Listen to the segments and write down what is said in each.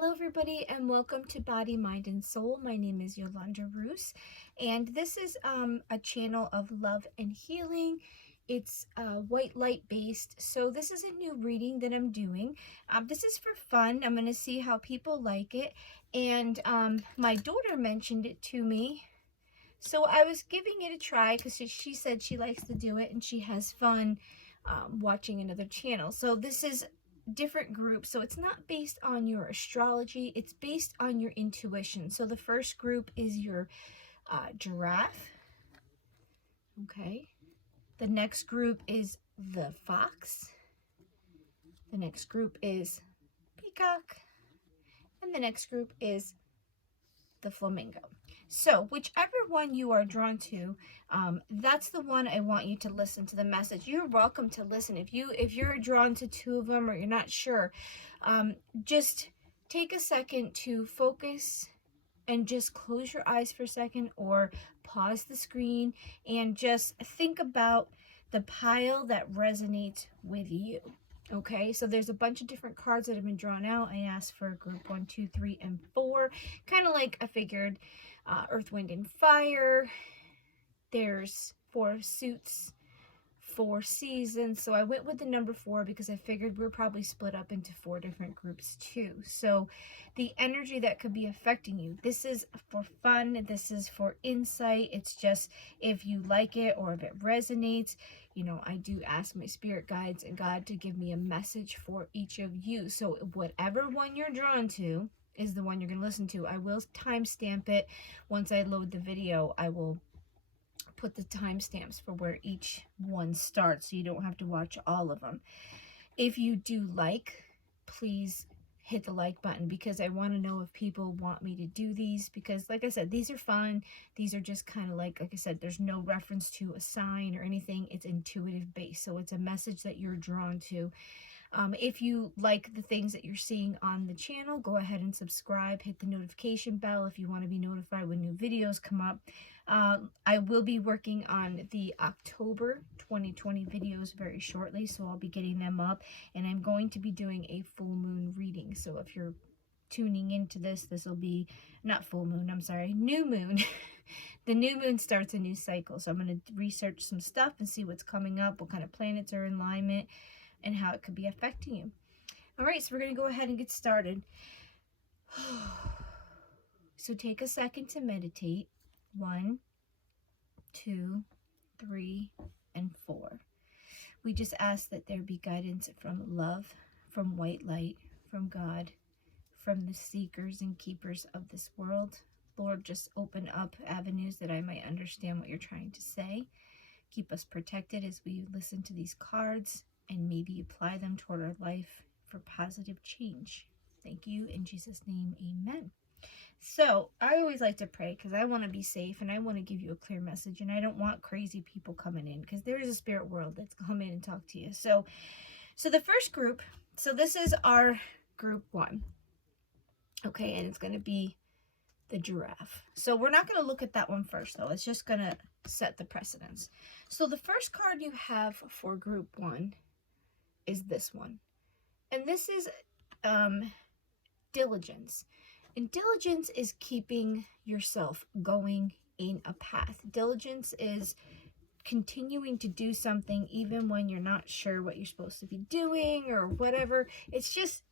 Hello everybody and welcome to Body, Mind, and Soul. My name is Yolanda Roos and this is a channel of love and healing. It's white light based, so this is a new reading that I'm doing. This is for fun. I'm going to see how people like it, and my daughter mentioned it to me, so I was giving it a try because she said she likes to do it and she has fun watching another channel. So this is different groups, so it's not based on your astrology, it's based on your intuition. So the first group is your giraffe. Okay, the next group is the fox, the next group is peacock, and the next group is the flamingo. So whichever one you are drawn to, that's the one I want you to listen to the message. You're welcome to listen. If you're drawn to two of them or you're not sure, just take a second to focus and just close your eyes for a second or pause the screen and just think about the pile that resonates with you. Okay, so there's a bunch of different cards that have been drawn out. I asked for group 1, 2, 3, and 4. Kind of like I figured Earth, Wind, and Fire. There's 4 suits, 4 seasons. So I went with the number 4 because I figured we're probably split up into 4 different groups too. So the energy that could be affecting you, this is for fun. This is for insight. It's just if you like it or if it resonates. You know, I do ask my spirit guides and God to give me a message for each of you. So whatever one you're drawn to is the one you're going to listen to. I will timestamp it. Once I load the video, I will put the timestamps for where each one starts so you don't have to watch all of them. If you do like, please hit the like button because I want to know if people want me to do these, because like I said, these are fun. These are just kind of like I said, there's no reference to a sign or anything. It's intuitive based, so it's a message that you're drawn to. If you like the things that you're seeing on the channel, go ahead and subscribe, hit the notification bell if you want to be notified when new videos come up. I will be working on the October 2020 videos very shortly, so I'll be getting them up, and I'm going to be doing a full moon reading. So if you're tuning into this, this will be not full moon, I'm sorry, new moon. The new moon starts a new cycle, so I'm going to research some stuff and see what's coming up, what kind of planets are in alignment, and how it could be affecting you. All right, so we're going to go ahead and get started. So take a second to meditate. 1, 2, 3, and 4. We just ask that there be guidance from love, from white light, from God, from the seekers and keepers of this world. Lord, just open up avenues that I might understand what you're trying to say. Keep us protected as we listen to these cards and maybe apply them toward our life for positive change. Thank you. In Jesus' name, amen. So I always like to pray because I want to be safe and I want to give you a clear message, and I don't want crazy people coming in because there is a spirit world that's come in and talk to you. So the first group, so this is our group 1. Okay, and it's going to be the giraffe. So we're not going to look at that one first though. It's just going to set the precedence. So the first card you have for group 1 is this one. And this is diligence. And diligence is keeping yourself going in a path. Diligence is continuing to do something even when you're not sure what you're supposed to be doing or whatever. It's just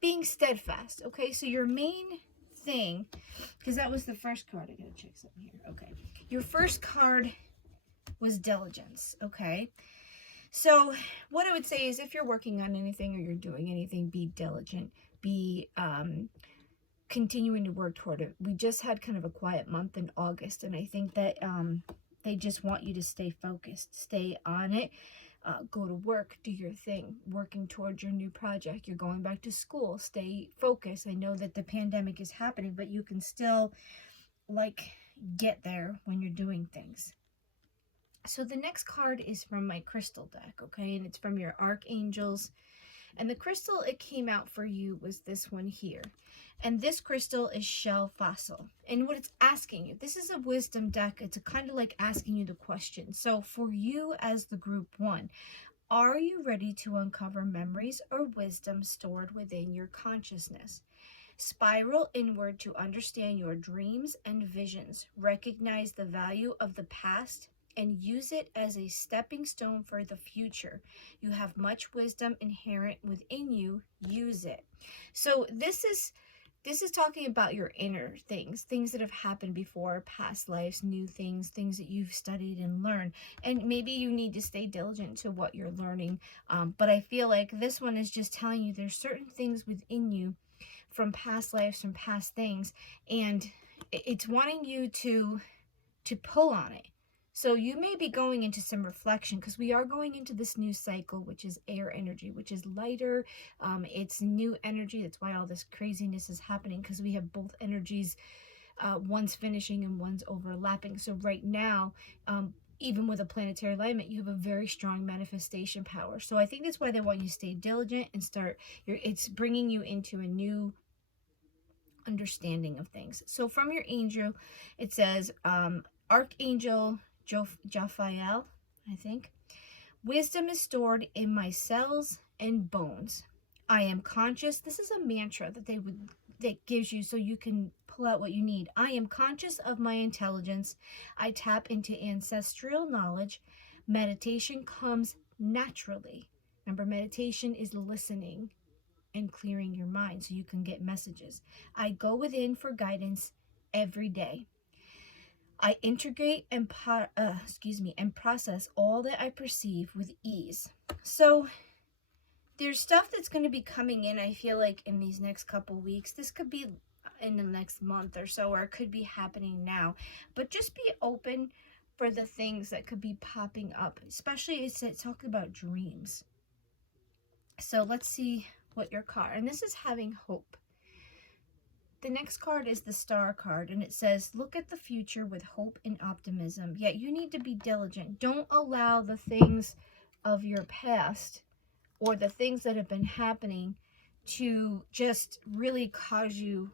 being steadfast. Okay, so your main thing, because that was the first card. I gotta check something here. Okay, your first card was diligence. Okay, so what I would say is if you're working on anything or you're doing anything, be diligent. Be continuing to work toward it. We just had kind of a quiet month in August, and I think that they just want you to stay focused, stay on it, go to work, do your thing, working towards your new project. You're going back to school, stay focused. I know that the pandemic is happening, but you can still like get there when you're doing things. So the next card is from my crystal deck, okay, and it's from your archangels. And the crystal it came out for you was this one here. And this crystal is shell fossil. And what it's asking you, this is a wisdom deck. It's kind of like asking you the question. So for you as the group 1, Are you ready to uncover memories or wisdom stored within your consciousness? Spiral inward to understand your dreams and visions. Recognize the value of the past and use it as a stepping stone for the future. You have much wisdom inherent within you. Use it. So this is talking about your inner things that have happened before, past lives, new things that you've studied and learned. And maybe you need to stay diligent to what you're learning. But I feel like this one is just telling you there's certain things within you from past lives, from past things, and it's wanting you to pull on it. So you may be going into some reflection, because we are going into this new cycle, which is air energy, which is lighter. It's new energy. That's why all this craziness is happening, because we have both energies. One's finishing and one's overlapping. So right now, even with a planetary alignment, you have a very strong manifestation power. So I think that's why they want you to stay diligent and it's bringing you into a new understanding of things. So from your angel, it says, Archangel Jophiel, I think. Wisdom is stored in my cells and bones. I am conscious. This is a mantra that gives you so you can pull out what you need. I am conscious of my intelligence. I tap into ancestral knowledge. Meditation comes naturally. Remember, meditation is listening and clearing your mind so you can get messages. I go within for guidance every day. I integrate and process all that I perceive with ease. So there's stuff that's going to be coming in, I feel like, in these next couple weeks. This could be in the next month or so, or it could be happening now. But just be open for the things that could be popping up, especially it's talking about dreams. So let's see what your card, and this is having hope. The next card is the Star card, and it says, look at the future with hope and optimism. Yet you need to be diligent. Don't allow the things of your past or the things that have been happening to just really cause you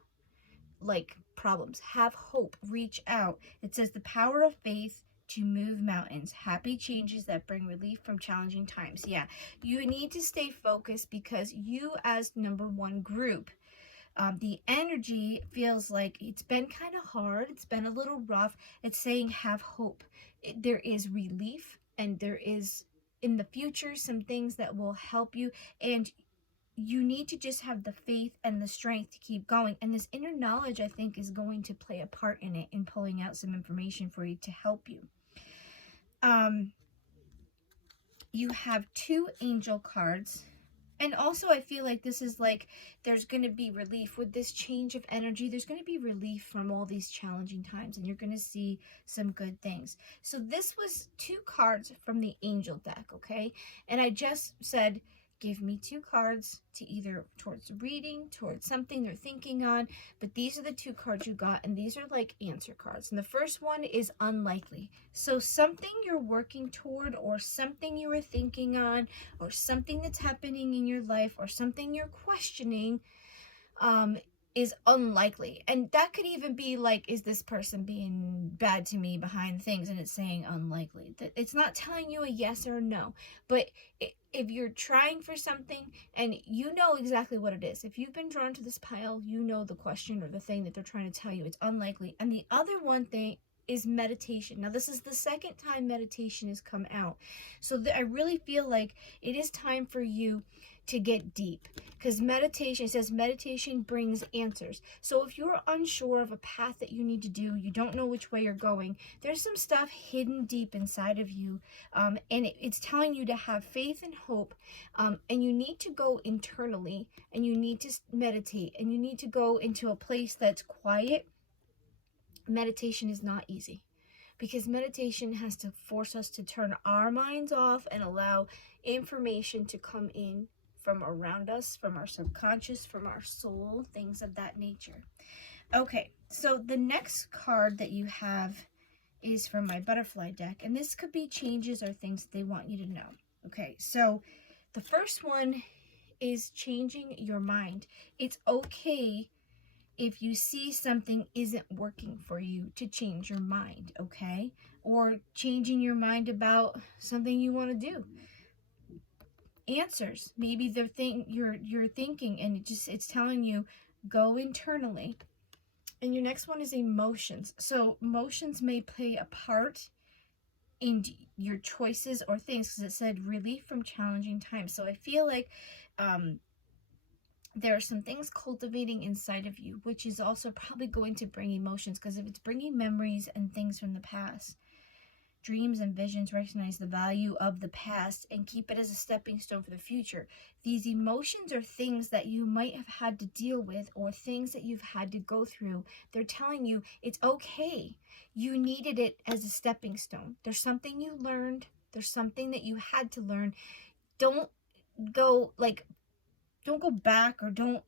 like problems. Have hope. Reach out. It says the power of faith to move mountains. Happy changes that bring relief from challenging times. Yeah, you need to stay focused, because you as number one group, the energy feels like it's been kind of hard. It's been a little rough. It's saying have hope. There is relief, and there is in the future some things that will help you, and you need to just have the faith and the strength to keep going. And this inner knowledge, I think, is going to play a part in it, in pulling out some information for you to help you. You have 2 angel cards. And also, I feel like this is like there's going to be relief with this change of energy. There's going to be relief from all these challenging times, and you're going to see some good things. So this was 2 cards from the angel deck, okay? And I just said, give me 2 cards to either towards reading, towards something they're thinking on. But these are the 2 cards you got, and these are like answer cards. And the first one is unlikely. So something you're working toward, or something you were thinking on, or something that's happening in your life, or something you're questioning, is unlikely. And that could even be like, is this person being bad to me behind things? And it's saying unlikely. That it's not telling you a yes or a no. But if you're trying for something and you know exactly what it is, if you've been drawn to this pile, you know the question or the thing that they're trying to tell you, it's unlikely. And the other one thing is meditation. Now, this is the second time meditation has come out. So I really feel like it is time for you to get deep, because meditation says meditation brings answers. So if you're unsure of a path that you need to do, you don't know which way you're going, there's some stuff hidden deep inside of you, and it's telling you to have faith and hope, and you need to go internally, and you need to meditate, and you need to go into a place that's quiet. Meditation is not easy, because meditation has to force us to turn our minds off and allow information to come in from around us, from our subconscious, from our soul, things of that nature. Okay, so the next card that you have is from my butterfly deck, and this could be changes or things that they want you to know. Okay, so the first one is changing your mind. It's okay if you see something isn't working for you to change your mind, okay? Or changing your mind about something you want to do. answers. Maybe you're thinking, and it's telling you, go internally. And your next one is emotions. So emotions may play a part in your choices or things, because it said relief from challenging times. So I feel like there are some things cultivating inside of you, which is also probably going to bring emotions, because if it's bringing memories and things from the past, dreams and visions, recognize the value of the past and keep it as a stepping stone for the future. These emotions are things that you might have had to deal with, or things that you've had to go through. They're telling you it's okay. You needed it as a stepping stone. There's something you learned. There's something that you had to learn. Don't go back, or don't,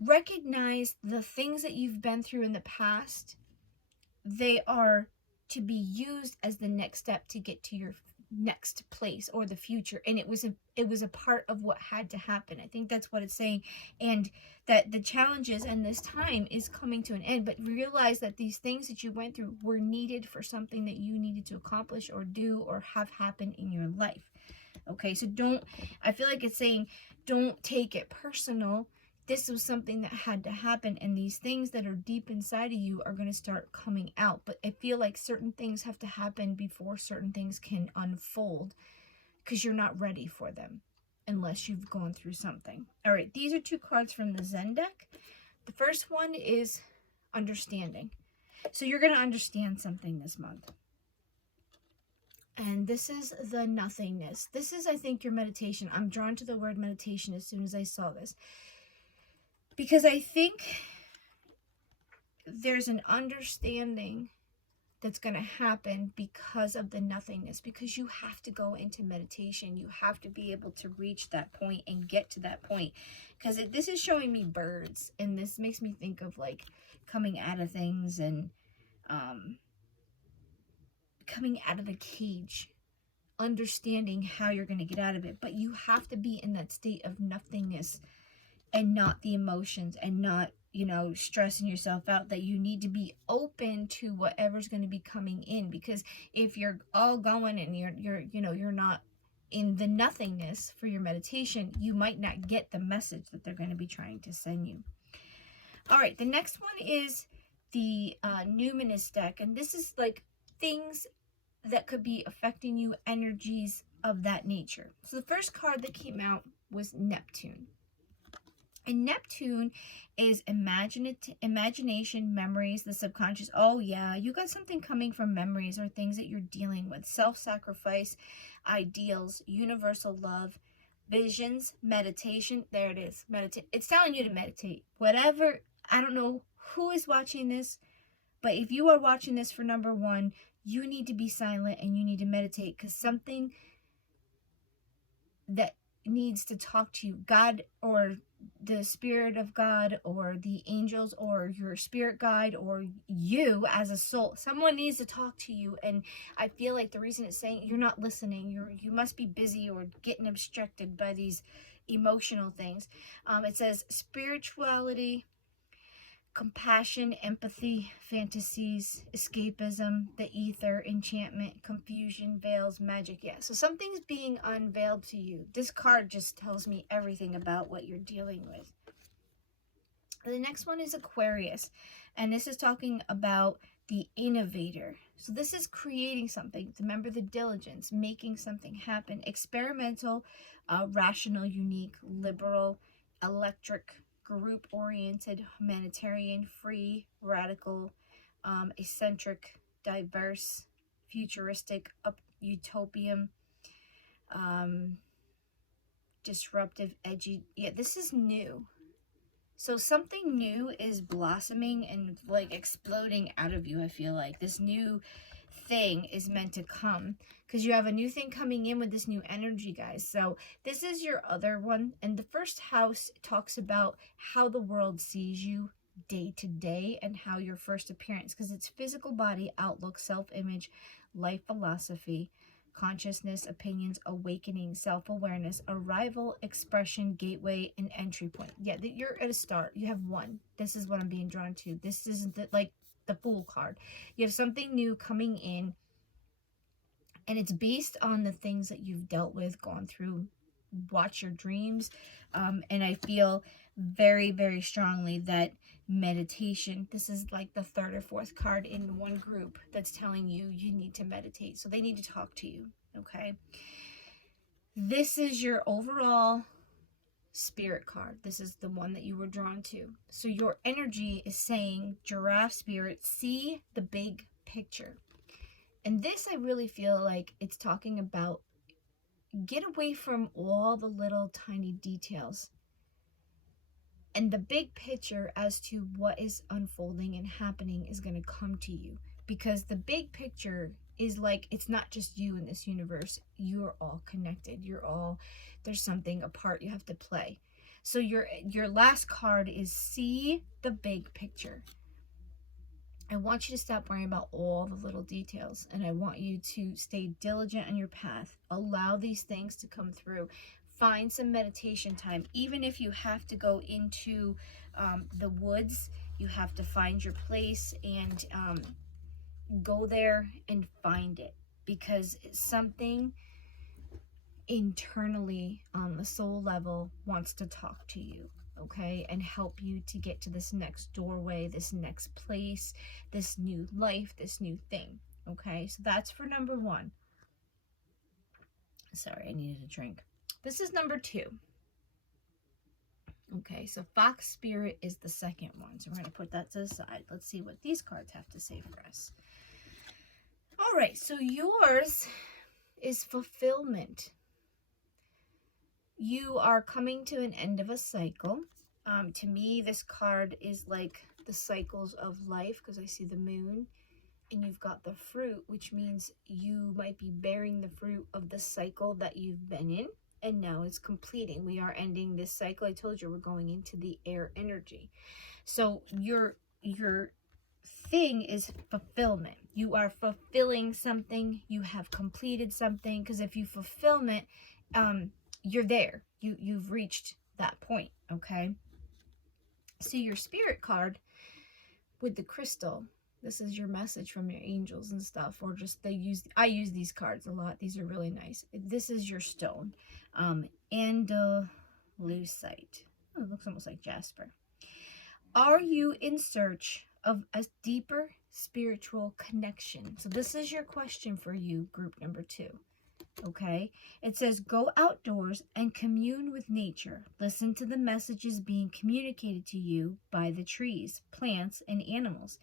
recognize the things that you've been through in the past. They are to be used as the next step to get to your next place or the future. And it was a part of what had to happen. I think that's what it's saying. And that the challenges and this time is coming to an end, but realize that these things that you went through were needed for something that you needed to accomplish or do or have happen in your life. Okay, so I feel like it's saying, don't take it personal. This was something that had to happen, and these things that are deep inside of you are going to start coming out. But I feel like certain things have to happen before certain things can unfold, because you're not ready for them unless you've gone through something. All right, these are 2 cards from the Zen deck. The first one is understanding. So you're going to understand something this month. And this is the nothingness. This is, I think, your meditation. I'm drawn to the word meditation as soon as I saw this, because I think there's an understanding that's going to happen because of the nothingness, because you have to go into meditation. You have to be able to reach that point and get to that point, because this is showing me birds, and this makes me think of like coming out of things and coming out of a cage, understanding how you're going to get out of it. But you have to be in that state of nothingness and not the emotions, and not, stressing yourself out. That you need to be open to whatever's going to be coming in, because if you're all going and you're not in the nothingness for your meditation, you might not get the message that they're going to be trying to send you. All right, the next one is the numinous deck, and this is like things that could be affecting you, energies of that nature. So the first card that came out was Neptune. And Neptune is imagination, memories, the subconscious. Oh yeah, you got something coming from memories or things that you're dealing with. Self-sacrifice, ideals, universal love, visions, meditation. There it is. Meditate. It's telling you to meditate. Whatever, I don't know who is watching this, but if you are watching this for number 1, you need to be silent and you need to meditate, because something that needs to talk to you, God, or the spirit of God, or the angels, or your spirit guide, or you as a soul, someone needs to talk to you. And I feel like the reason it's saying you're not listening, you must be busy or getting obstructed by these emotional things. It says spirituality, compassion, empathy, fantasies, escapism, the ether, enchantment, confusion, veils, magic. Yeah, so something's being unveiled to you. This card just tells me everything about what you're dealing with. The next one is Aquarius, and this is talking about the innovator. So this is creating something. Remember the diligence, making something happen. Experimental, rational, unique, liberal, electric, group-oriented, humanitarian, free, radical, eccentric, diverse, futuristic, utopian, disruptive, edgy. Yeah, this is new. So something new is blossoming and like exploding out of you. I feel like this new thing is meant to come, because you have a new thing coming in with this new energy, guys. So this is your other one, and the first house talks about how the world sees you day to day and how your first appearance, because it's physical body, outlook, self-image, life philosophy, consciousness, opinions, awakening, self-awareness, arrival, expression, gateway, and entry point. Yeah, you're at a start. You have one. This is what I'm being drawn to. This isn't like the Fool card. You have something new coming in, And it's based on the things that you've dealt with, gone through, watch your dreams. And I feel very, very strongly that meditation, this is like the third or fourth card in one group that's telling you you need to meditate. So they need to talk to you, okay? This is your overall spirit card. This is the one that you were drawn to. So your energy is saying, Giraffe spirit, see the big picture. And this, I really feel like it's talking about get away from all the little tiny details and the big picture as to what is unfolding and happening is going to come to you, because the big picture is like, it's not just you in this universe. You're all connected. There's something, a part you have to play. So your last card is see the big picture. I want you to stop worrying about all the little details, and I want you to stay diligent on your path. Allow these things to come through. Find some meditation time. Even if you have to go into the woods, you have to find your place and go there and find it, because something internally on the soul level wants to talk to you, okay, and help you to get to this next doorway, this next place, this new life, this new thing, okay? So that's for number 1. Sorry, I needed a drink. This is number 2. Okay, so Fox Spirit is the second one. So we're going to put that to the side. Let's see what these cards have to say for us. All right, so yours is fulfillment. You are coming to an end of a cycle. To me, this card is like the cycles of life, because I see the moon and you've got the fruit, which means you might be bearing the fruit of the cycle that you've been in, and now it's completing. We are ending this cycle. I told you we're going into the air energy. So your thing is fulfillment. You are fulfilling something. You have completed something, because if you fulfillment, you're there. You've reached that point, okay? So your spirit card with the crystal, this is your message from your angels and stuff, or just I use these cards a lot. These are really nice. This is your stone, andalusite. Oh, it looks almost like jasper. Are you in search of a deeper spiritual connection? So this is your question for you, group number 2. Okay, it says go outdoors and commune with nature. Listen to the messages being communicated to you by the trees, plants, and animals.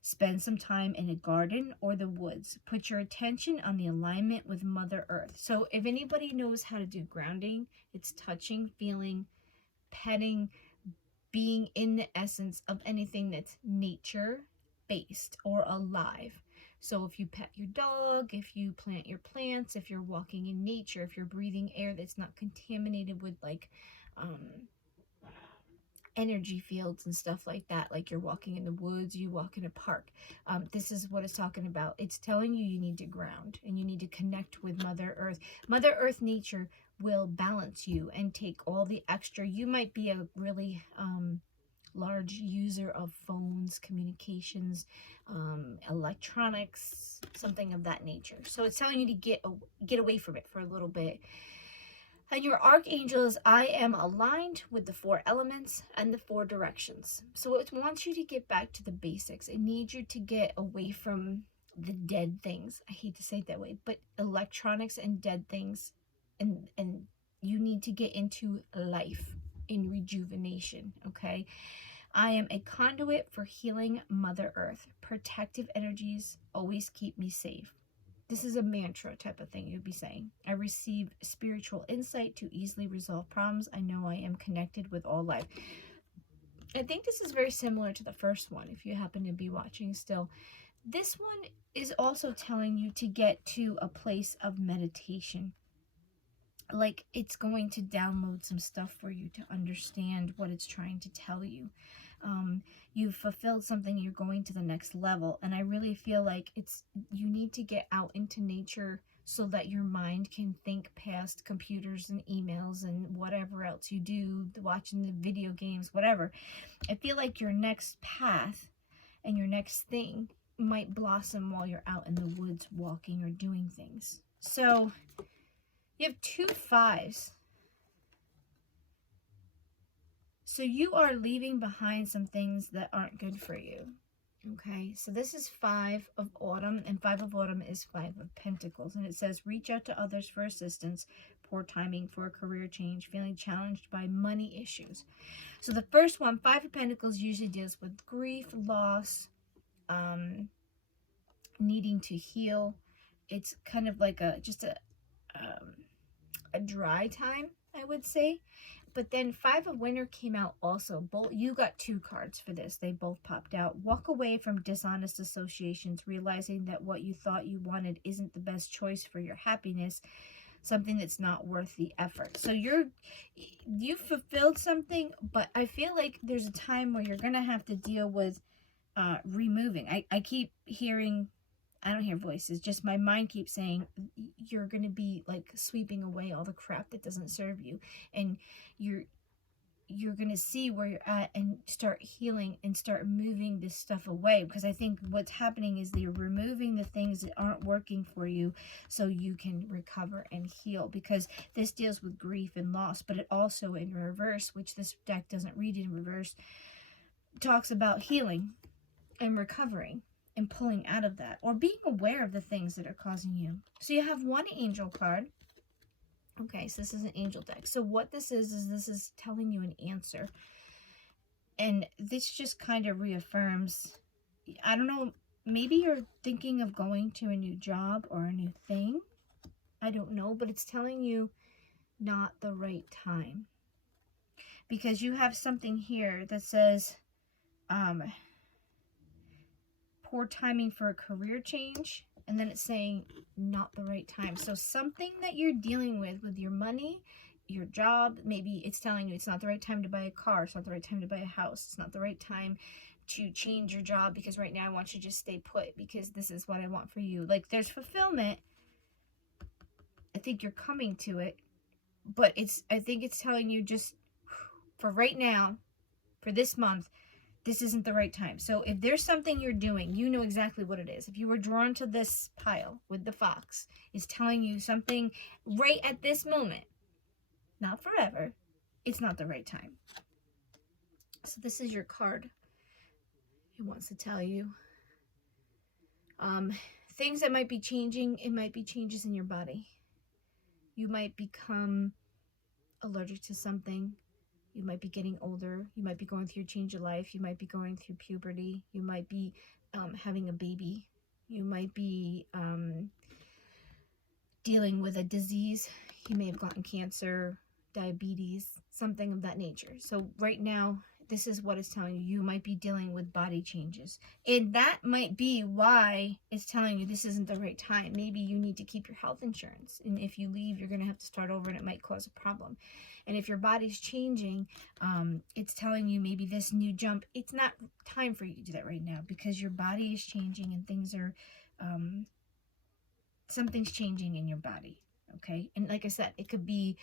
Spend some time in a garden or the woods. Put your attention on the alignment with Mother Earth. So if anybody knows how to do grounding, it's touching, feeling, petting, being in the essence of anything that's nature based or alive. So if you pet your dog, if you plant your plants, if you're walking in nature, if you're breathing air that's not contaminated with like energy fields and stuff like that, like you're walking in the woods, you walk in a park, this is what it's talking about. It's telling you you need to ground and you need to connect with Mother Earth. Mother Earth, nature will balance you and take all the extra. You might be a really large user of phones, communications, electronics, something of that nature. So it's telling you to get away from it for a little bit. And your archangel is, I am aligned with the 4 elements and the 4 directions. So it wants you to get back to the basics. It needs you to get away from the dead things. I hate to say it that way, but electronics and dead things, and you need to get into life in rejuvenation, okay? I am a conduit for healing Mother Earth. Protective energies always keep me safe. This is a mantra type of thing you'd be saying. I receive spiritual insight to easily resolve problems. I know I am connected with all life. I think this is very similar to the first one, if you happen to be watching still. This one is also telling you to get to a place of meditation. Like it's going to download some stuff for you to understand what it's trying to tell you. You've fulfilled something, you're going to the next level, and I really feel like you need to get out into nature so that your mind can think past computers and emails and whatever else you do, watching the video games, whatever. I feel like your next path and your next thing might blossom while you're out in the woods walking or doing things. So you have 2 5s. So you are leaving behind some things that aren't good for you. Okay, so this is 5 of Autumn, and 5 of Autumn is 5 of Pentacles. And it says, reach out to others for assistance, poor timing for a career change, feeling challenged by money issues. So the first one, 5 of Pentacles, usually deals with grief, loss, needing to heal. It's kind of like just a dry time, I would say. But then 5 of Winter came out also. Both, you got 2 cards for this. They both popped out. Walk away from dishonest associations, realizing that what you thought you wanted isn't the best choice for your happiness, something that's not worth the effort. So you fulfilled something, but I feel like there's a time where you're going to have to deal with removing. I keep hearing, I don't hear voices, just my mind keeps saying you're going to be like sweeping away all the crap that doesn't serve you, and you're going to see where you're at and start healing and start moving this stuff away, because I think what's happening is you're removing the things that aren't working for you so you can recover and heal, because this deals with grief and loss, but it also in reverse, which this deck doesn't read in reverse, talks about healing and recovering and pulling out of that, or being aware of the things that are causing you. So you have 1 angel card. Okay, so this is an angel deck. So what this is this is telling you an answer. And this just kind of reaffirms, I don't know, maybe you're thinking of going to a new job or a new thing. I don't know, but it's telling you not the right time. Because you have something here that says, poor timing for a career change, and then it's saying not the right time. So something that you're dealing with your money, your job, maybe it's telling you it's not the right time to buy a car, it's not the right time to buy a house, it's not the right time to change your job, because right now I want you to just stay put because this is what I want for you. Like, there's fulfillment. I think you're coming to it, but I think it's telling you just for right now, for this month, this isn't the right time. So if there's something you're doing, you know exactly what it is. If you were drawn to this pile with the fox, it's telling you something right at this moment, not forever, it's not the right time. So this is your card. It wants to tell you things that might be changing. It might be changes in your body. You might become allergic to something. You might be getting older. You might be going through a change of life. You might be going through puberty. You might be having a baby. You might be dealing with a disease. You may have gotten cancer, diabetes, something of that nature. So right now, this is what it's telling you. You might be dealing with body changes. And that might be why it's telling you this isn't the right time. Maybe you need to keep your health insurance. And if you leave, you're going to have to start over and it might cause a problem. And if your body's changing, it's telling you maybe this new jump, it's not time for you to do that right now, because your body is changing and things are, something's changing in your body. Okay. And like I said, it could be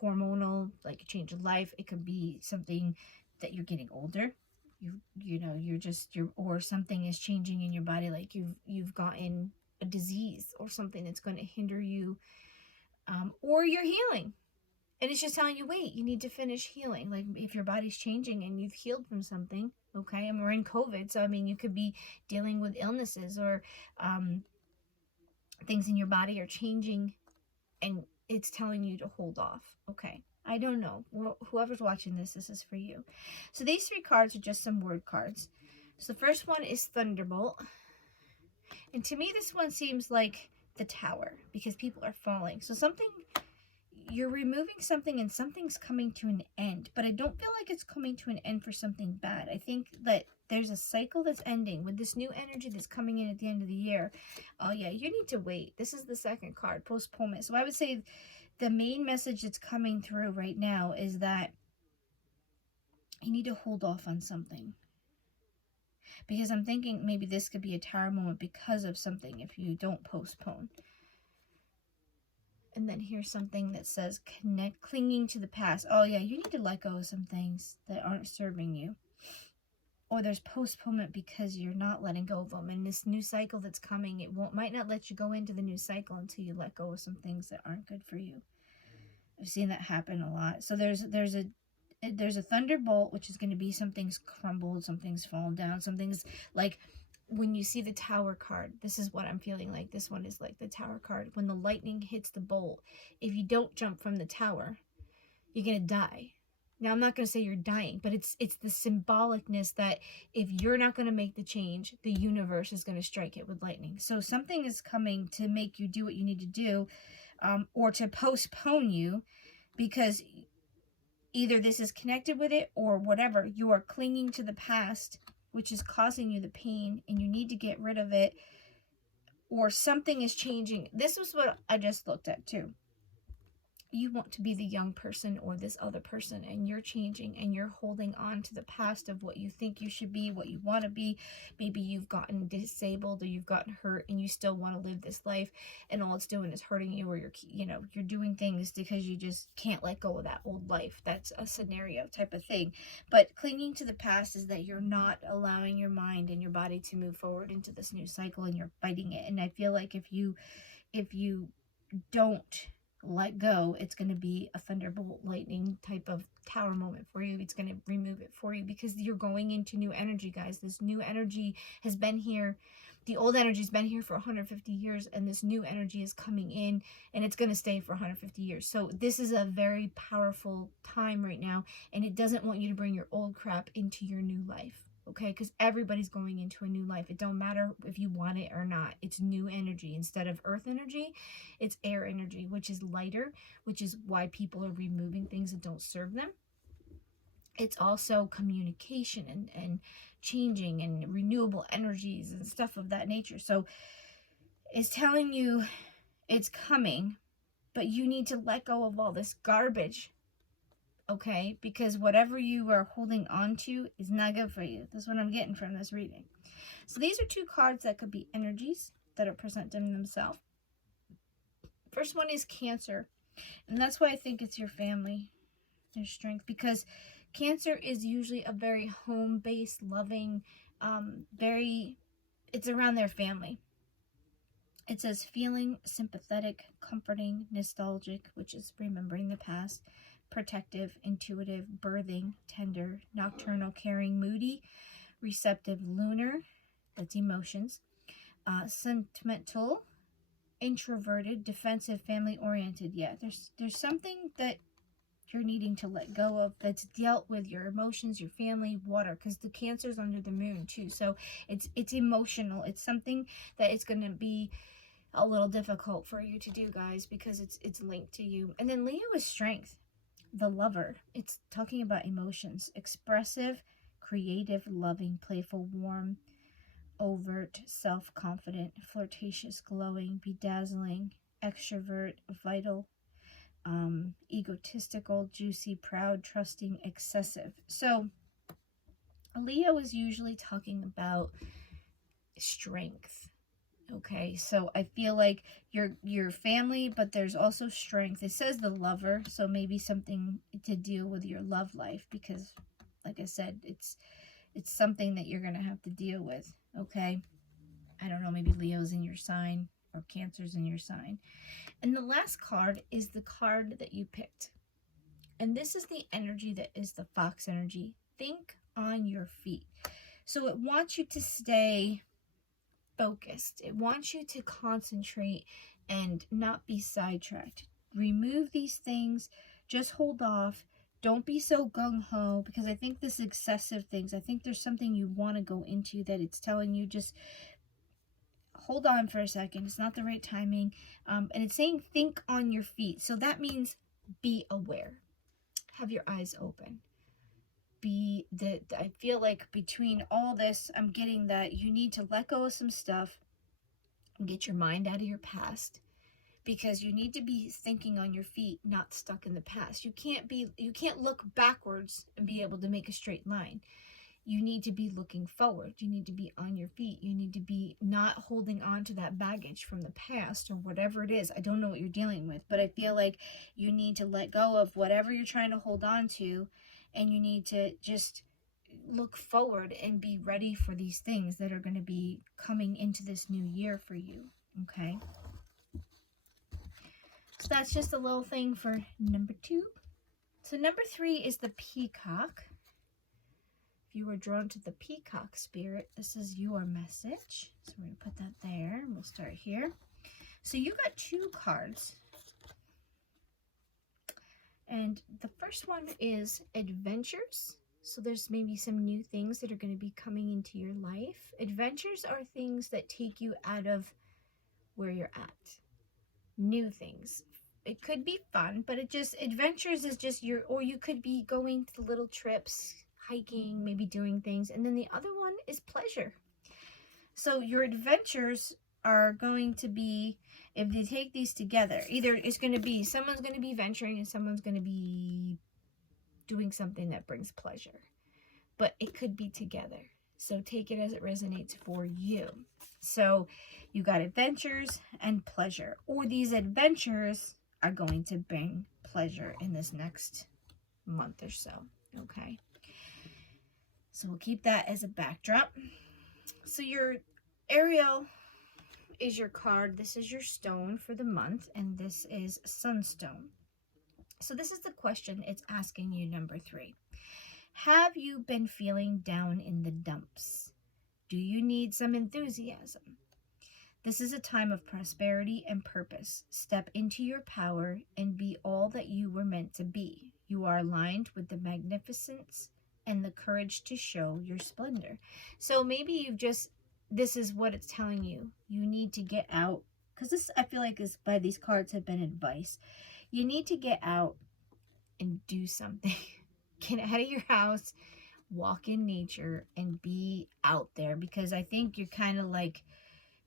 hormonal, like a change of life. It could be something that you're getting older. Or something is changing in your body, like you've gotten a disease or something that's going to hinder you, or you're healing. And it's just telling you, wait, you need to finish healing. Like if your body's changing and you've healed from something, okay? And we're in COVID, so I mean, you could be dealing with illnesses or things in your body are changing, and it's telling you to hold off, okay? I don't know. Well, whoever's watching this is for you. So these 3 cards are just some word cards. So the first one is Thunderbolt. And to me, this one seems like the Tower, because people are falling. So you're removing something and something's coming to an end, but I don't feel like it's coming to an end for something bad. I think that there's a cycle that's ending with this new energy that's coming in at the end of the year. Oh yeah, you need to wait. This is the second card, postponement. So I would say the main message that's coming through right now is that you need to hold off on something. Because I'm thinking maybe this could be a Tower moment because of something if you don't postpone. And then here's something that says clinging to the past. Oh yeah, you need to let go of some things that aren't serving you. or there's postponement because you're not letting go of them. And this new cycle that's coming, might not let you go into the new cycle until you let go of some things that aren't good for you. I've seen that happen a lot. So there's a thunderbolt, which is going to be something's crumbled, something's fallen down, something's like when you see the tower card. This is what I'm feeling like. This one is like the tower card. When the lightning hits the bolt, if you don't jump from the tower, you're going to die. Now, I'm not going to say you're dying, but it's the symbolicness that if you're not going to make the change, the universe is going to strike it with lightning. So something is coming to make you do what you need to do, or to postpone you, because either this is connected with it or whatever. You are clinging to the past, which is causing you the pain, and you need to get rid of it, or something is changing. This was what I just looked at too. You want to be the young person or this other person, and you're changing and you're holding on to the past of what you think you should be, what you want to be. Maybe you've gotten disabled or you've gotten hurt and you still want to live this life, and all it's doing is hurting you, or you're doing things because you just can't let go of that old life. That's a scenario type of thing. But clinging to the past is that you're not allowing your mind and your body to move forward into this new cycle, and you're fighting it. And I feel like if you don't let go, it's going to be a thunderbolt lightning type of tower moment for you. It's going to remove it for you, because you're going into new energy, guys. This new energy has been here. The old energy has been here for 150 years, and this new energy is coming in, and it's going to stay for 150 years. So this is a very powerful time right now, and it doesn't want you to bring your old crap into your new life. Okay, because everybody's going into a new life. It don't matter if you want it or not. It's new energy. Instead of earth energy, it's air energy, which is lighter, which is why people are removing things that don't serve them. It's also communication and changing and renewable energies and stuff of that nature. So it's telling you it's coming, but you need to let go of all this garbage. Okay, because whatever you are holding on to is not good for you. That's what I'm getting from this reading. So these are two cards that could be energies that are presenting themselves. First one is Cancer, and that's why I think it's your family, your strength, because Cancer is usually a very home-based, loving, it's around their family. It says feeling sympathetic, comforting, nostalgic, which is remembering the past, protective, intuitive, birthing, tender, nocturnal, caring, moody, receptive, lunar, that's emotions, sentimental, introverted, defensive, family-oriented. Yeah, there's something that you're needing to let go of that's dealt with your emotions, your family, water, because the Cancer's under the moon too. So it's emotional. It's something that it's going to be a little difficult for you to do, guys, because it's linked to you. And then Leo is strength. The Lover. It's talking about emotions. Expressive, creative, loving, playful, warm, overt, self-confident, flirtatious, glowing, bedazzling, extrovert, vital, egotistical, juicy, proud, trusting, excessive. So Leo is usually talking about strength. Okay, so I feel like your family, but there's also strength. It says the Lover, so maybe something to deal with your love life, because like I said, it's something that you're gonna have to deal with. Okay, I don't know, maybe Leo's in your sign or Cancer's in your sign. And the last card is the card that you picked, and this is the energy that is the Fox energy. Think on your feet. So it wants you to stay focused. It wants you to concentrate and not be sidetracked. Remove these things. Just hold off. Don't be so gung-ho, because I think this excessive things, I think there's something you want to go into that it's telling you just hold on for a second. It's not the right timing. And it's saying think on your feet. So that means be aware. Have your eyes open. I feel like between all this, I'm getting that you need to let go of some stuff and get your mind out of your past, because you need to be thinking on your feet, not stuck in the past. You can't look backwards and be able to make a straight line. You need to be looking forward. You need to be on your feet. You need to be not holding on to that baggage from the past or whatever it is. I don't know what you're dealing with, but I feel like you need to let go of whatever you're trying to hold on to, and you need to just look forward and be ready for these things that are going to be coming into this new year for you. Okay. So that's just a little thing for number 2. So number 3 is the Peacock. If you were drawn to the Peacock spirit, this is your message. So we're going to put that there. We'll start here. So you got 2 cards. And the first one is adventures. So there's maybe some new things that are going to be coming into your life. Adventures are things that take you out of where you're at. New things. It could be fun, but adventures is just or you could be going to little trips, hiking, maybe doing things. And then the other one is pleasure. So your adventures are going to be, if you take these together, either it's going to be, someone's going to be venturing and someone's going to be doing something that brings pleasure. But it could be together. So take it as it resonates for you. So you got adventures and pleasure. Or these adventures are going to bring pleasure in this next month or so. Okay. So we'll keep that as a backdrop. So your Ariel is your card. This is your stone for the month. And this is Sunstone. So this is the question it's asking you, number 3. Have you been feeling down in the dumps? Do you need some enthusiasm? This is a time of prosperity and purpose. Step into your power and be all that you were meant to be. You are aligned with the magnificence and the courage to show your splendor. So maybe this is what it's telling you. You need to get out, because this, I feel like, is by these cards have been advice. You need to get out and do something. Get out of your house, walk in nature, and be out there, because I think you're kind of like,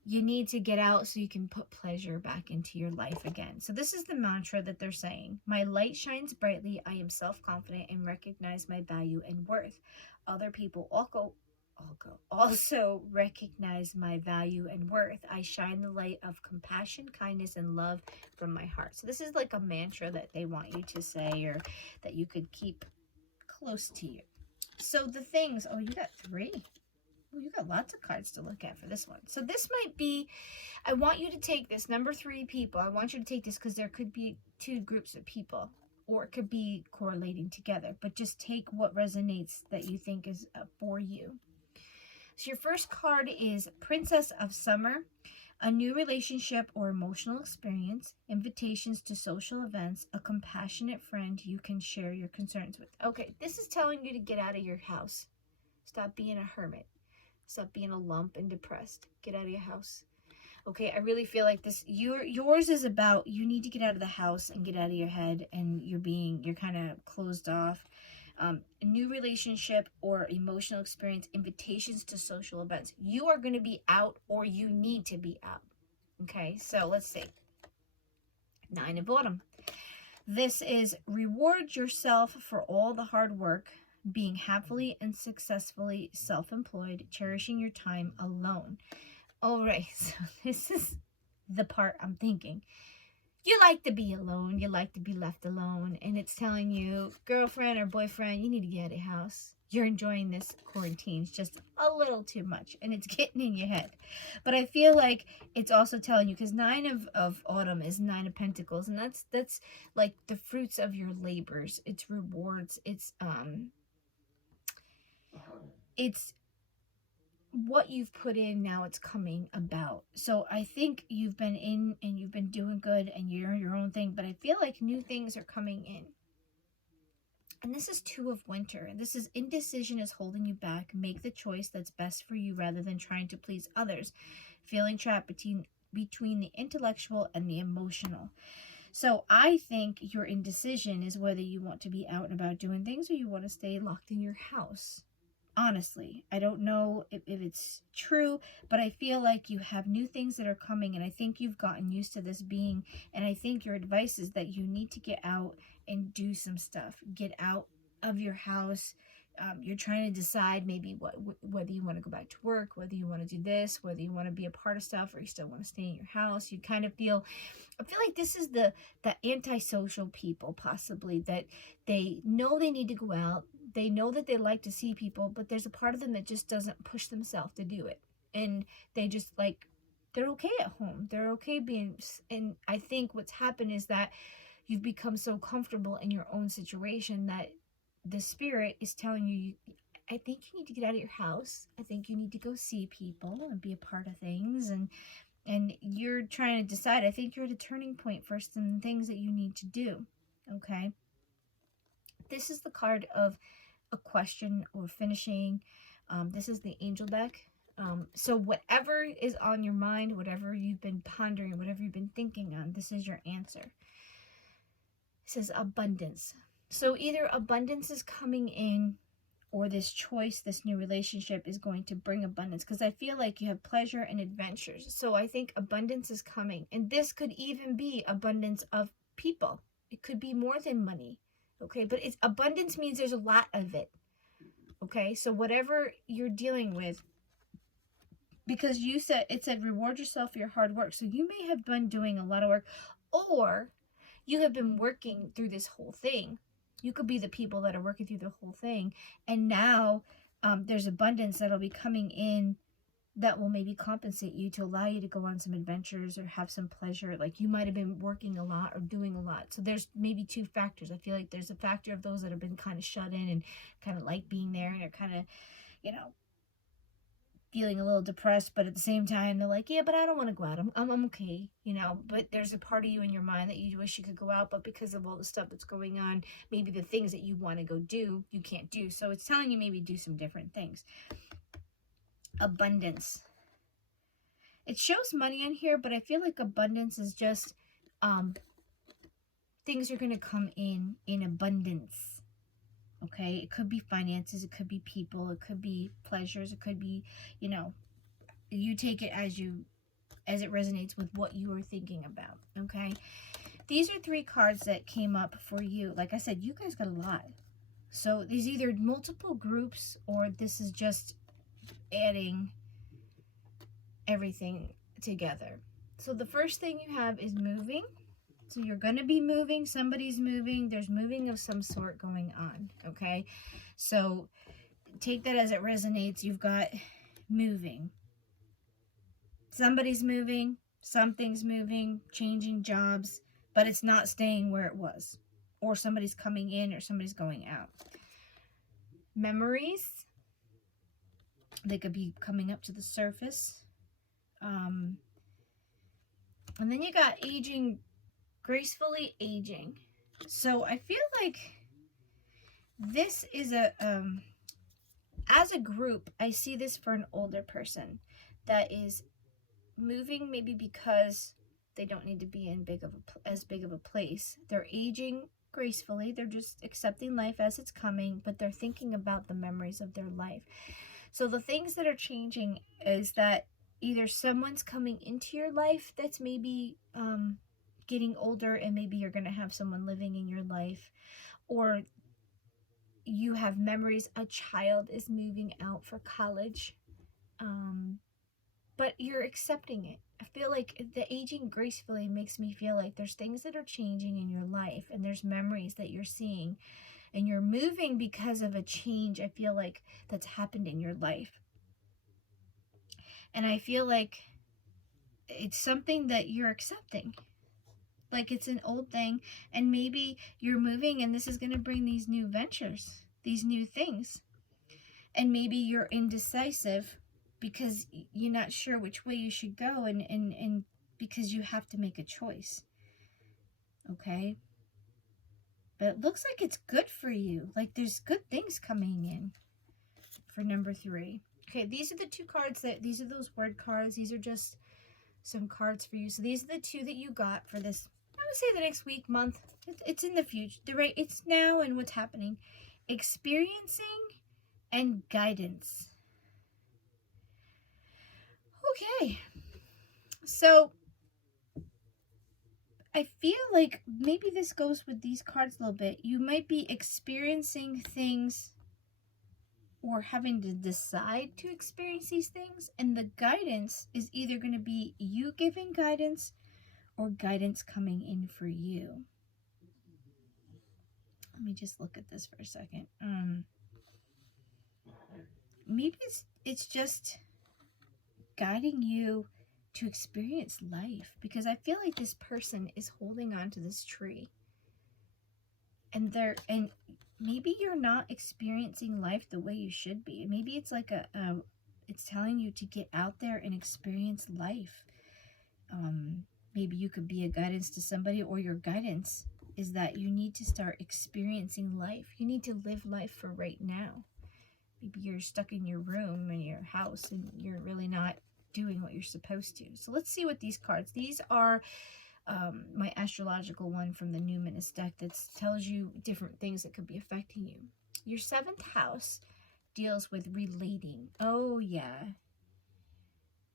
you need to get out so you can put pleasure back into your life again. So this is the mantra that they're saying. My light shines brightly. I am self-confident and recognize my value and worth. Other people also recognize my value and worth. I shine the light of compassion, kindness, and love from my heart. So this is like a mantra that they want you to say, or that you could keep close to you. So the things, you got 3. Oh, you got lots of cards to look at for this one. So this might be, I want you to take this, number 3 people. I want you to take this because there could be 2 groups of people, or it could be correlating together. But just take what resonates that you think is for you. So your first card is Princess of Summer. A new relationship or emotional experience, invitations to social events, a compassionate friend you can share your concerns with. Okay, this is telling you to get out of your house. Stop being a hermit. Stop being a lump and depressed. Get out of your house. Okay, I really feel like this, yours is about, you need to get out of the house and get out of your head, and you're kind of closed off. A new relationship or emotional experience, invitations to social events. You are going to be out, or you need to be out. Okay, so let's see. 9 of Autumn. This is reward yourself for all the hard work, being happily and successfully self-employed, cherishing your time alone. All right, so this is the part I'm thinking. You like to be alone. You like to be left alone. And it's telling you, girlfriend or boyfriend, you need to get out of your house. You're enjoying this quarantine just a little too much. And it's getting in your head. But I feel like it's also telling you, because 9 of Autumn is 9 of Pentacles. And that's like the fruits of your labors. It's rewards. It's what you've put in, now it's coming about. So I think you've been in and you've been doing good and you're your own thing, but I feel like new things are coming in. And this is 2 of Winter. This is indecision is holding you back. Make the choice that's best for you rather than trying to please others. Feeling trapped between the intellectual and the emotional. So I think your indecision is whether you want to be out and about doing things or you want to stay locked in your house. Honestly, I don't know if it's true, but I feel like you have new things that are coming, and I think you've gotten used to this being, and I think your advice is that you need to get out and do some stuff. Get out of your house. You're trying to decide maybe whether you want to go back to work, whether you want to do this, whether you want to be a part of stuff, or you still want to stay in your house. You kind of feel, I feel like this is the antisocial people, possibly, that they know they need to go out. they know that they like to see people, but there's a part of them that just doesn't push themselves to do it. And they just like, they're okay at home. They're okay being, and I think what's happened is that you've become so comfortable in your own situation that the spirit is telling you, I think you need to get out of your house. I think you need to go see people and be a part of things. And you're trying to decide. I think you're at a turning point for some things that you need to do. Okay. This is the card of a question or finishing. This is the angel deck. So whatever is on your mind, whatever you've been pondering, whatever you've been thinking on, this is your answer. It says abundance. So either abundance is coming in, or this choice, this new relationship is going to bring abundance, because I feel like you have pleasure and adventures. So I think abundance is coming, and this could even be abundance of people. It could be more than money. Okay, but it's abundance means there's a lot of it. Okay, so whatever you're dealing with, because you said, it said reward yourself for your hard work. So you may have been doing a lot of work, or you have been working through this whole thing. You could be the people that are working through the whole thing, and now there's abundance that'll be coming in that will maybe compensate you to allow you to go on some adventures or have some pleasure. Like you might have been working a lot or doing a lot. So there's maybe two factors. I feel like there's a factor of those that have been kind of shut in and kind of like being there, and they're kind of, you know, feeling a little depressed, but at the same time they're like, yeah, but I don't want to go out. I'm okay, you know. But there's a part of you in your mind that you wish you could go out, but because of all the stuff that's going on, maybe the things that you want to go do, you can't do. So it's telling you maybe do some different things. Abundance. It shows money in here, but I feel like abundance is just things are going to come in abundance. Okay, it could be finances, it could be people, it could be pleasures, it could be, you know, you take it as it resonates with what you are thinking about. Okay, these are 3 cards that came up for you. Like I said, you guys got a lot. So these either multiple groups, or this is just adding everything together. So the first thing you have is moving. So you're going to be moving. Somebody's moving. There's moving of some sort going on. Okay. So take that as it resonates. You've got moving. Somebody's moving. Something's moving. Changing jobs. But it's not staying where it was. Or somebody's coming in or somebody's going out. Memories. They could be coming up to the surface. And then you got aging, gracefully aging. So I feel like this is a, as a group, I see this for an older person that is moving, maybe because they don't need to be in as big of a place. They're aging gracefully. They're just accepting life as it's coming, but they're thinking about the memories of their life. So the things that are changing is that either someone's coming into your life that's maybe getting older, and maybe you're going to have someone living in your life, or you have memories. A child is moving out for college, but you're accepting it. I feel like the aging gracefully makes me feel like there's things that are changing in your life, and there's memories that you're seeing, and you're moving because of a change, I feel like, that's happened in your life. And I feel like it's something that you're accepting. Like it's an old thing, and maybe you're moving and this is going to bring these new ventures, these new things. And maybe you're indecisive because you're not sure which way you should go, and because you have to make a choice. Okay? But it looks like it's good for you. Like there's good things coming in for number 3. Okay, these are the 2 cards these are those word cards. These are just some cards for you. So these are the 2 that you got for this, I would say the next week, month. It's in the future. It's now and what's happening. Experiencing and guidance. Okay. So I feel like maybe this goes with these cards a little bit. You might be experiencing things or having to decide to experience these things, and the guidance is either going to be you giving guidance or guidance coming in for you. Let me just look at this for a second. maybe it's just guiding you to experience life, because I feel like this person is holding on to this tree, and maybe you're not experiencing life the way you should be. Maybe it's like it's telling you to get out there and experience life. Maybe you could be a guidance to somebody, or your guidance is that you need to start experiencing life. You need to live life for right now. Maybe you're stuck in your room in your house and you're really not doing what you're supposed to. So let's see what these cards. These are my astrological one from the Numinous deck that tells you different things that could be affecting you. Your 7th house deals with relating. Oh yeah.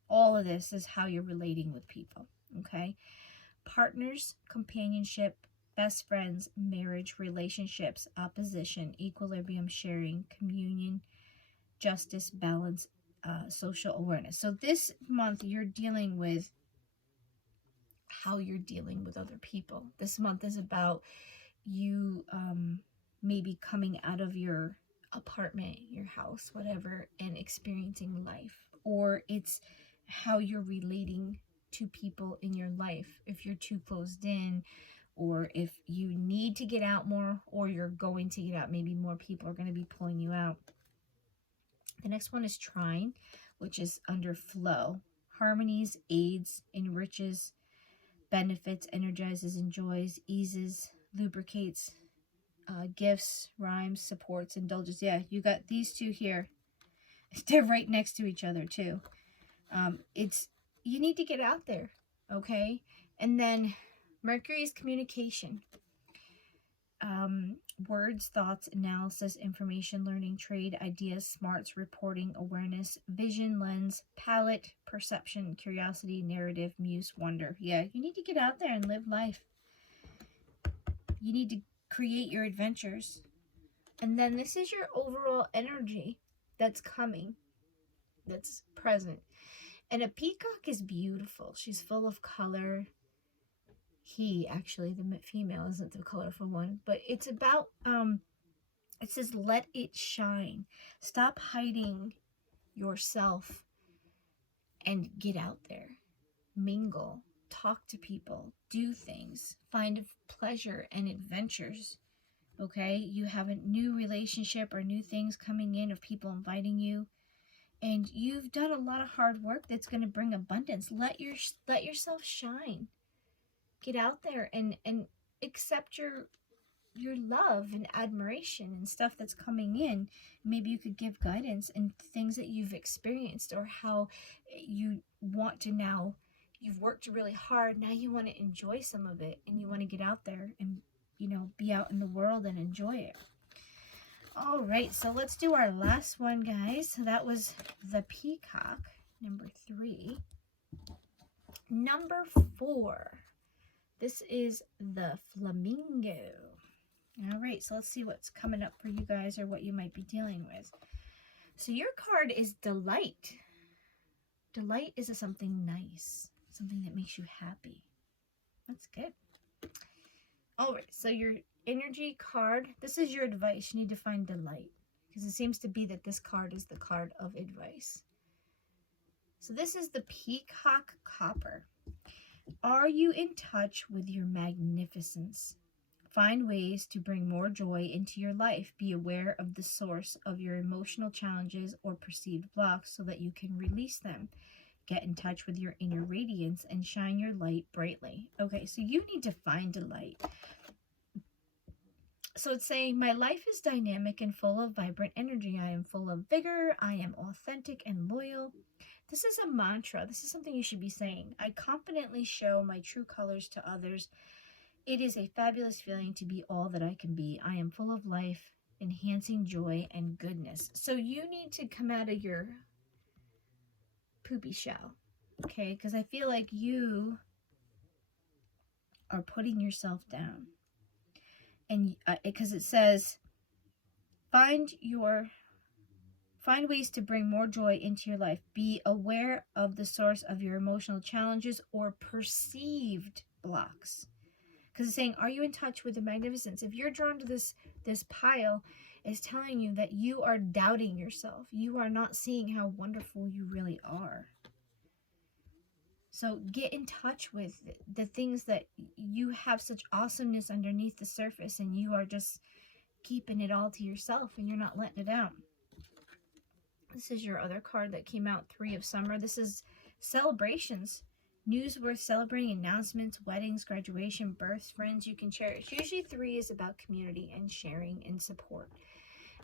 All of this is how you're relating with people, okay? Partners, companionship, best friends, marriage, relationships, opposition, equilibrium, sharing, communion, justice, balance, social awareness. So this month you're dealing with how you're dealing with other people. This month is about you maybe coming out of your apartment, your house, whatever, and experiencing life. Or it's how you're relating to people in your life. If you're too closed in, or if you need to get out more, or you're going to get out, maybe more people are going to be pulling you out. The next one is trine, which is under flow. Harmonies, aids, enriches, benefits, energizes, enjoys, eases, lubricates, gifts, rhymes, supports, indulges. Yeah, you got these two here. They're right next to each other too. You need to get out there, okay? And then Mercury's communication. Words, thoughts, analysis, information, learning, trade, ideas, smarts, reporting, awareness, vision, lens, palette, perception, curiosity, narrative, muse, wonder. Yeah, you need to get out there and live life. You need to create your adventures. And then this is your overall energy that's coming, that's present. And a peacock is beautiful. She's full of color. Actually, the female isn't the colorful one, but it's about, it says, let it shine. Stop hiding yourself and get out there. Mingle, talk to people, do things, find pleasure and adventures. Okay, you have a new relationship or new things coming in, of people inviting you, and you've done a lot of hard work that's going to bring abundance. Let yourself shine. Get out there and accept your love and admiration and stuff that's coming in. Maybe you could give guidance and things that you've experienced, or how you want to now. You've worked really hard. Now you want to enjoy some of it, and you want to get out there and, be out in the world and enjoy it. All right, so let's do our last one, guys. So that was the peacock, number 3. Number 4. This is the flamingo. All right, so let's see what's coming up for you guys, or what you might be dealing with. So your card is delight. Delight is something nice, something that makes you happy. That's good. All right, so your energy card, this is your advice. You need to find delight, because it seems to be that this card is the card of advice. So this is the peacock copper. Are you in touch with your magnificence? Find ways to bring more joy into your life. Be aware of the source of your emotional challenges or perceived blocks so that you can release them. Get in touch with your inner radiance and shine your light brightly. Okay, so you need to find delight. So it's saying, my life is dynamic and full of vibrant energy. I am full of vigor. I am authentic and loyal. This is a mantra. This is something you should be saying. I confidently show my true colors to others. It is a fabulous feeling to be all that I can be. I am full of life, enhancing joy and goodness. So you need to come out of your poopy shell, okay? Because I feel like you are putting yourself down. And because it says, find ways to bring more joy into your life. Be aware of the source of your emotional challenges or perceived blocks. Because it's saying, are you in touch with the magnificence? If you're drawn to this pile is telling you that you are doubting yourself. You are not seeing how wonderful you really are. So get in touch with the things that you have such awesomeness underneath the surface, and you are just keeping it all to yourself and you're not letting it out. This is your other card that came out, Three of Summer. This is celebrations. News worth celebrating, announcements, weddings, graduation, births, friends you can cherish. Usually 3 is about community and sharing and support.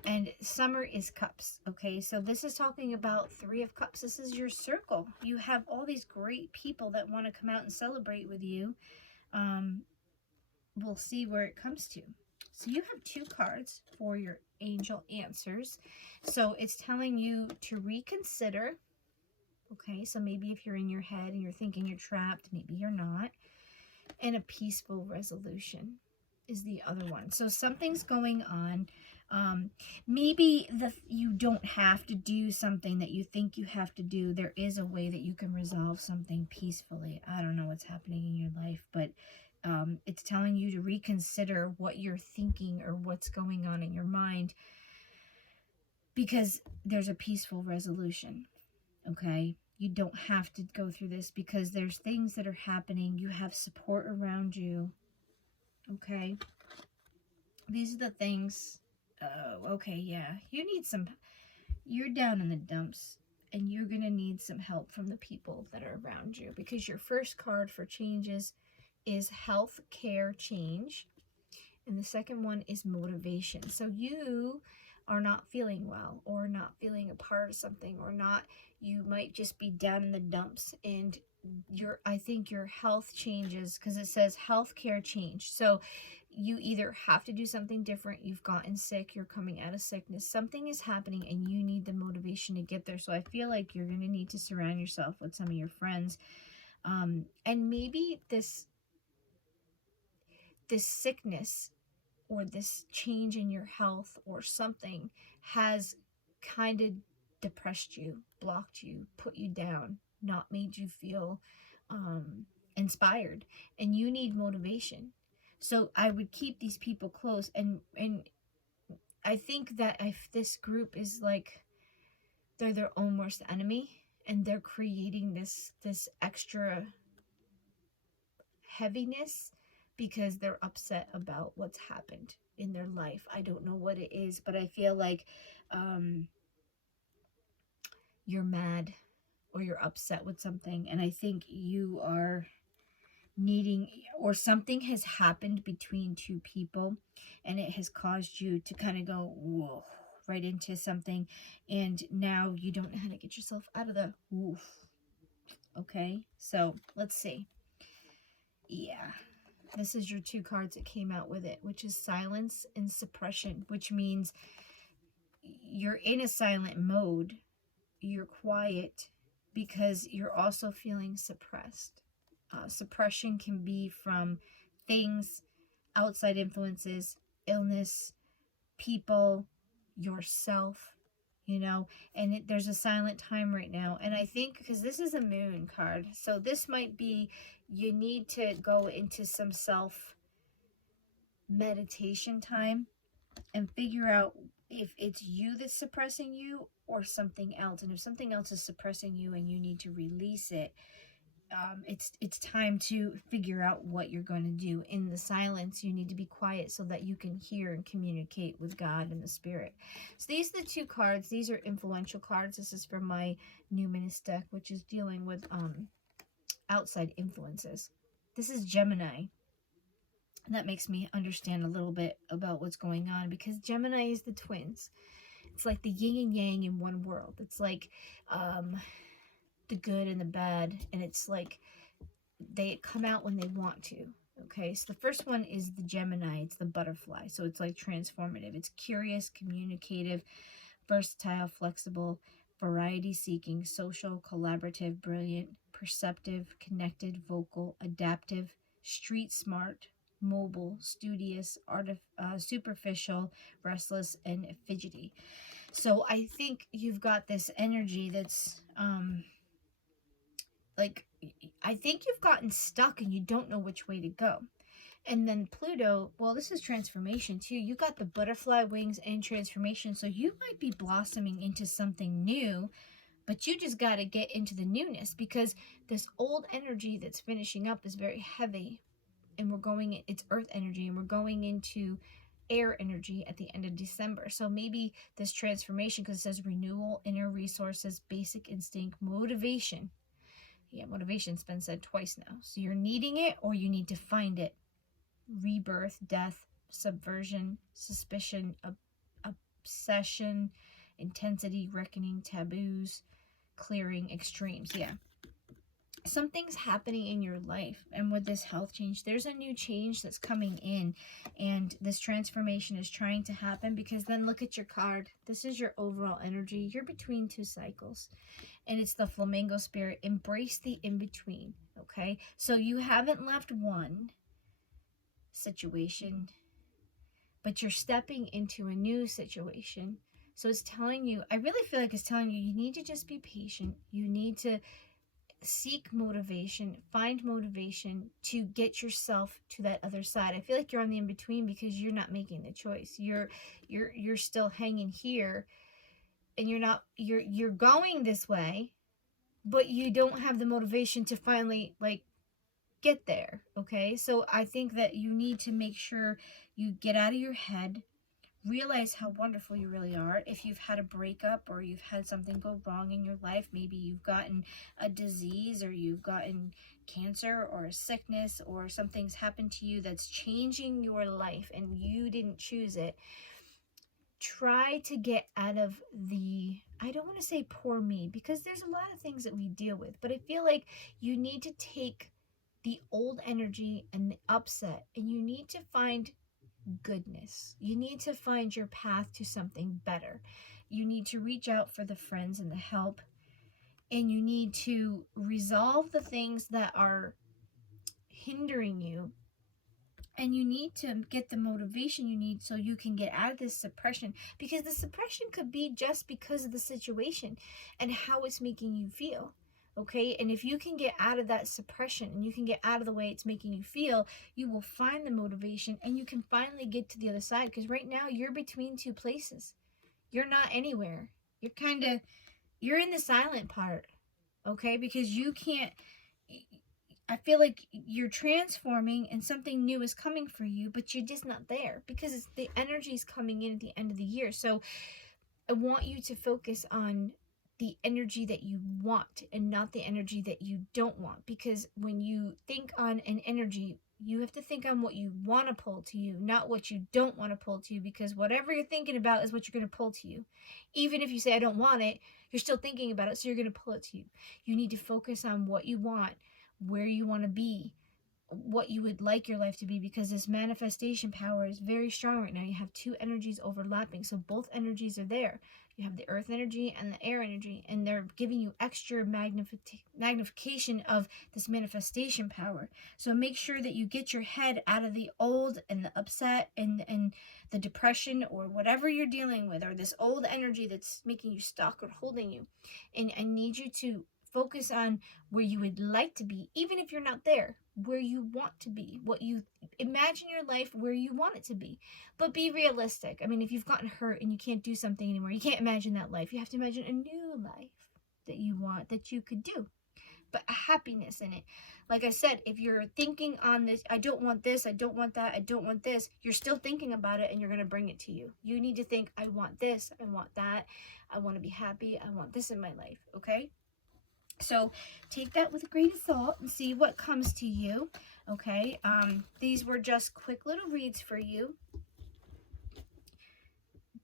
And summer is cups, okay? So this is talking about 3 of cups. This is your circle. You have all these great people that want to come out and celebrate with you. We'll see where it comes to. So you have 2 cards for your angel answers. So it's telling you to reconsider. Okay, so maybe if you're in your head and you're thinking you're trapped, maybe you're not. And a peaceful resolution is the other one. So something's going on. Maybe you don't have to do something that you think you have to do. There is a way that you can resolve something peacefully. I don't know what's happening in your life, but it's telling you to reconsider what you're thinking or what's going on in your mind, because there's a peaceful resolution. Okay, you don't have to go through this because there's things that are happening. You have support around you. Okay, these are the things. Okay, yeah, you're down in the dumps and you're gonna need some help from the people that are around you, because your first card for changes is health care change, and the second one is motivation. So you are not feeling well, or not feeling a part of something, or not, you might just be down in the dumps, and I think your health changes, because it says health care change. So you either have to do something different, you've gotten sick, you're coming out of sickness, something is happening and you need the motivation to get there. So I feel like you're going to need to surround yourself with some of your friends, and maybe this sickness or this change in your health or something has kind of depressed you, blocked you, put you down, not made you feel inspired, and you need motivation. So I would keep these people close, and I think that if this group is like, they're their own worst enemy, and they're creating this extra heaviness because they're upset about what's happened in their life. I don't know what it is, but I feel like you're mad or you're upset with something, and I think you are needing, or something has happened between 2 people and it has caused you to kind of go whoa right into something, and now you don't know how to get yourself out of the woof. Okay, so let's see. Yeah, this is your 2 cards that came out with it, which is silence and suppression, which means you're in a silent mode, you're quiet because you're also feeling suppressed. Suppression can be from things, outside influences, illness, people, yourself, and there's a silent time right now. And I think because this is a moon card, so this might be, you need to go into some self meditation time and figure out if it's you that's suppressing you or something else. And if something else is suppressing you and you need to release it, it's time to figure out what you're going to do. In the silence, you need to be quiet so that you can hear and communicate with God and the Spirit. So these are the 2 cards. These are influential cards. This is from my Numinous deck, which is dealing with outside influences. This is Gemini. And that makes me understand a little bit about what's going on, because Gemini is the twins. It's like the yin and yang in one world. It's like the good and the bad, and it's like they come out when they want to. Okay, so the first one is the Gemini. It's the butterfly, so it's like transformative. It's curious, communicative, versatile, flexible, variety seeking, social, collaborative, brilliant, perceptive, connected, vocal, adaptive, street smart, mobile, studious, superficial, restless, and fidgety. So I think you've got this energy that's like, I think you've gotten stuck and you don't know which way to go. And then Pluto, well, this is transformation too. You got the butterfly wings and transformation. So you might be blossoming into something new, but you just got to get into the newness, because this old energy that's finishing up is very heavy. And it's earth energy, and we're going into air energy at the end of December. So maybe this transformation, because it says renewal, inner resources, basic instinct, motivation. Yeah, motivation's been said twice now. So you're needing it, or you need to find it. Rebirth, death, subversion, suspicion, obsession, intensity, reckoning, taboos, clearing, extremes. Yeah. Something's happening in your life, and with this health change, there's a new change that's coming in, and this transformation is trying to happen, because then look at your card. This is your overall energy. You're between two cycles, and it's the Flamingo spirit. Embrace the in-between. Okay, so you haven't left one situation, but you're stepping into a new situation. So it's telling you, I really feel like it's telling you, you need to just be patient. You need to seek motivation, find motivation to get yourself to that other side. I feel like you're on the in-between, because you're not making the choice. You're still hanging here, and you're going this way, but you don't have the motivation to finally like get there. Okay, so I think that you need to make sure you get out of your head, realize how wonderful you really are. If you've had a breakup, or you've had something go wrong in your life, maybe you've gotten a disease, or you've gotten cancer, or a sickness, or something's happened to you that's changing your life and you didn't choose it. Try to get out of the, I don't want to say poor me, because there's a lot of things that we deal with, but I feel like you need to take the old energy and the upset, and you need to find goodness. You need to find your path to something better. You need to reach out for the friends and the help, and you need to resolve the things that are hindering you, and you need to get the motivation you need so you can get out of this suppression, because the suppression could be just because of the situation and how it's making you feel. Okay, and if you can get out of that suppression, and you can get out of the way it's making you feel, you will find the motivation, and you can finally get to the other side. Because right now you're between two places. You're not anywhere. You're in the silent part. Okay, because you can't, I feel like you're transforming and something new is coming for you, but you're just not there, because the energy is coming in at the end of the year. So I want you to focus on the energy that you want, and not the energy that you don't want. Because when you think on an energy, you have to think on what you want to pull to you, not what you don't want to pull to you, because whatever you're thinking about is what you're going to pull to you. Even if you say, I don't want it, you're still thinking about it, so you're going to pull it to you. You need to focus on what you want, where you want to be, what you would like your life to be, because this manifestation power is very strong right now. You have two energies overlapping, so both energies are there. You have the earth energy and the air energy, and they're giving you extra magnification of this manifestation power. So make sure that you get your head out of the old and the upset and the depression, or whatever you're dealing with, or this old energy that's making you stuck or holding you. And I need you to focus on where you would like to be, even if you're not there, where you want to be, what you imagine your life where you want it to be. But be realistic. I mean, if you've gotten hurt and you can't do something anymore, you can't imagine that life. You have to imagine a new life that you want, that you could do, but a happiness in it. Like I said, if you're thinking on this, I don't want this, I don't want that, I don't want this, you're still thinking about it, and you're going to bring it to you. You need to think, I want this, I want that, I want to be happy, I want this in my life. Okay, so take that with a grain of salt and see what comes to you. Okay, these were just quick little reads for you.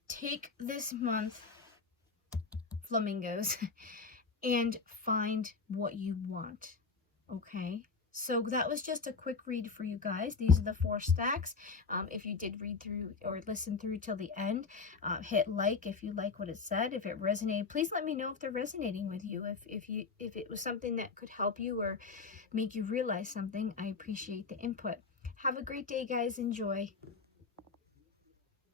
Take this month, flamingos, and find what you want. Okay, so that was just a quick read for you guys. These are the 4 stacks. If you did read through or listen through till the end, hit like if you like what it said. If it resonated, please let me know if they're resonating with you. If it was something that could help you or make you realize something, I appreciate the input. Have a great day, guys. Enjoy.